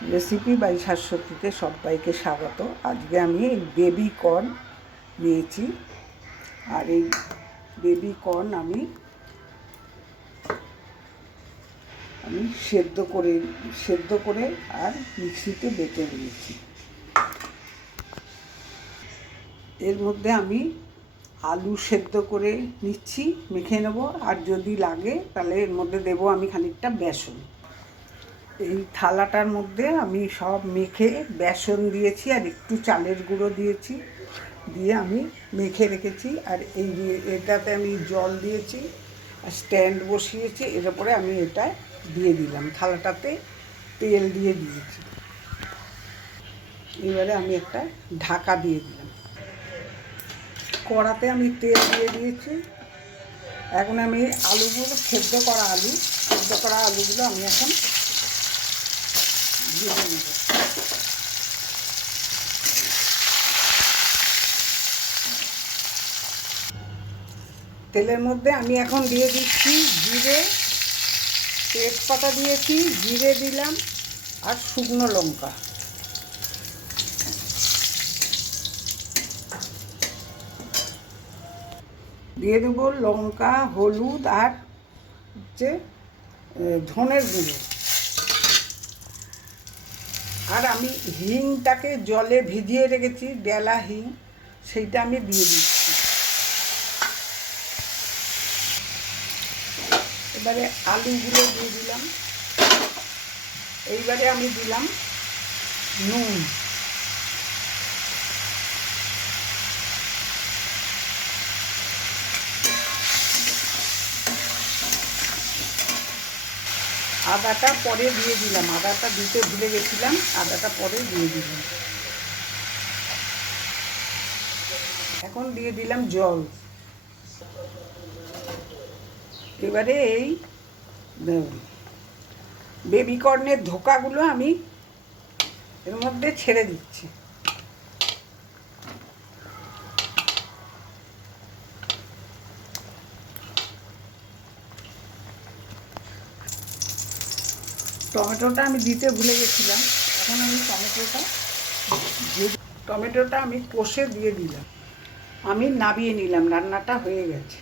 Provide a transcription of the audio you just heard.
Recipe by শাশ্বতীতে সবাইকে স্বাগত। আজকে আমি বেবি কর্ন নিয়েছি। আর এই বেবি কর্ন আমি আমি সেদ্ধ করে সেদ্ধ করে আর মিক্সিতে বেটে নিয়েছি। এর মধ্যে আমি আলু সেদ্ধ করে নিচ্ছি, মেখে নেব। আর যদি লাগে তাহলে এর মধ্যে দেবো আমি খানিকটা বেসন। এই থালাটার মধ্যে আমি সব মেখে বেসন দিয়েছি আর একটু চালের গুঁড়ো দিয়েছি, দিয়ে আমি মেখে রেখেছি। আর এই এটাতে আমি জল দিয়েছি, আর স্ট্যান্ড বসিয়েছি, এর উপরে আমি এটা দিয়ে দিলাম। থালাটাতে তেল দিয়ে দিয়েছি। এবারে আমি একটা ঢাকা দিয়ে দিলাম। কড়াতে আমি তেল দিয়ে দিয়েছি। এখন আমি আলুগুলো, সেদ্ধ করা আলু, সেদ্ধ করা আলুগুলো আমি এখন তেলের মধ্যে আমি এখন দিয়ে দিচ্ছি জিরে, তেজপাতা দিয়েছি, জিরে দিলাম, আর শুকনো লঙ্কা। দিয়ে দেবো লঙ্কা, হলুদ, আর হচ্ছে ধনের গুঁড়ো। আর আমি হিংটাকে জলে ভিজিয়ে রেখেছি ডেলা হিং, সেইটা আমি দিয়ে দিচ্ছি। এবারে আলুগুলো দিয়ে দিলাম। এইবারে আমি দিলাম নুন। আদাটা পরে দিয়ে দিলাম। আদাটা দিতে ভুলে গেছিলাম, আদাটা পরে দিয়ে দিলাম। এখন দিয়ে দিলাম জল। এবারে এই বেবিকর্ণের ধোকাগুলো আমি এর মধ্যে ছেড়ে দিচ্ছি। টমেটোটা আমি দিতে ভুলে গেছিলাম। এখন আমি টমেটোটা টমেটোটা আমি কষে দিয়ে দিলাম। আমি নাবিয়ে নিলাম, রান্নাটা হয়ে গেছে।